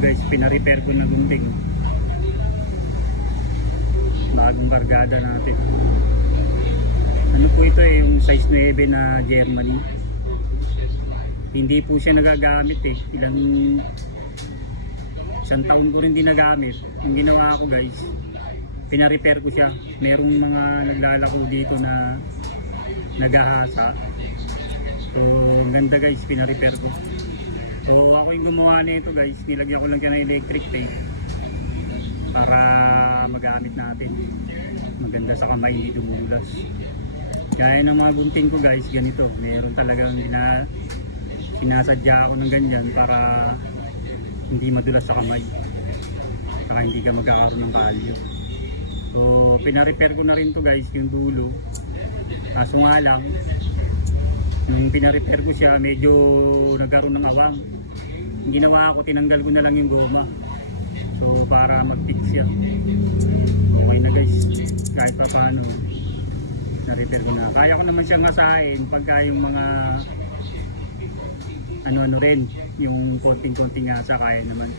guys, pina-repair ko na gunting. Bagong kargada natin. Ano po ito eh, yung size 9 na Germany. Hindi po siya nagagamit eh. Isang taon ko rin din nagamit. Ang ginawa ko guys, pina-repair ko siya. Merong mga naglalako dito na nagahasa. So ganda guys, pina-repair ko. So ako yung gumawa nito guys, nilagyan ko lang siya ng electric tape para magamit natin. Maganda sa kamay, hindi dumulas. Kaya ng mga gunting ko guys, ganito. Meron talagang sinasadya ako ng ganyan para hindi madulas sa kamay. Saka hindi ka magkakaroon ng kalyo. So pina-repair ko na rin to guys, yung dulo. Kaso nga lang, nung pina-repair ko siya, medyo nagkaroon ng awang. Ang ginawa ko, tinanggal ko na lang yung goma. So para mag-fix siya. Okay na guys, kahit pa paano na-repair ko na. Kaya ko naman siyang asahin pagka yung mga ano rin, yung konting-konting asa kaya naman.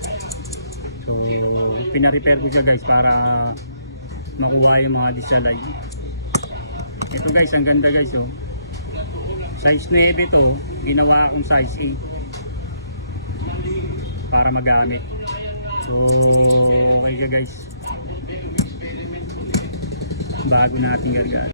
So pina-repair ko siya guys para makuha yung mga disalay. Ito guys, ang ganda guys oh. Size 9 ito, ginawa akong size 8 para magamit. So okay ka guys, bago natin gargaan.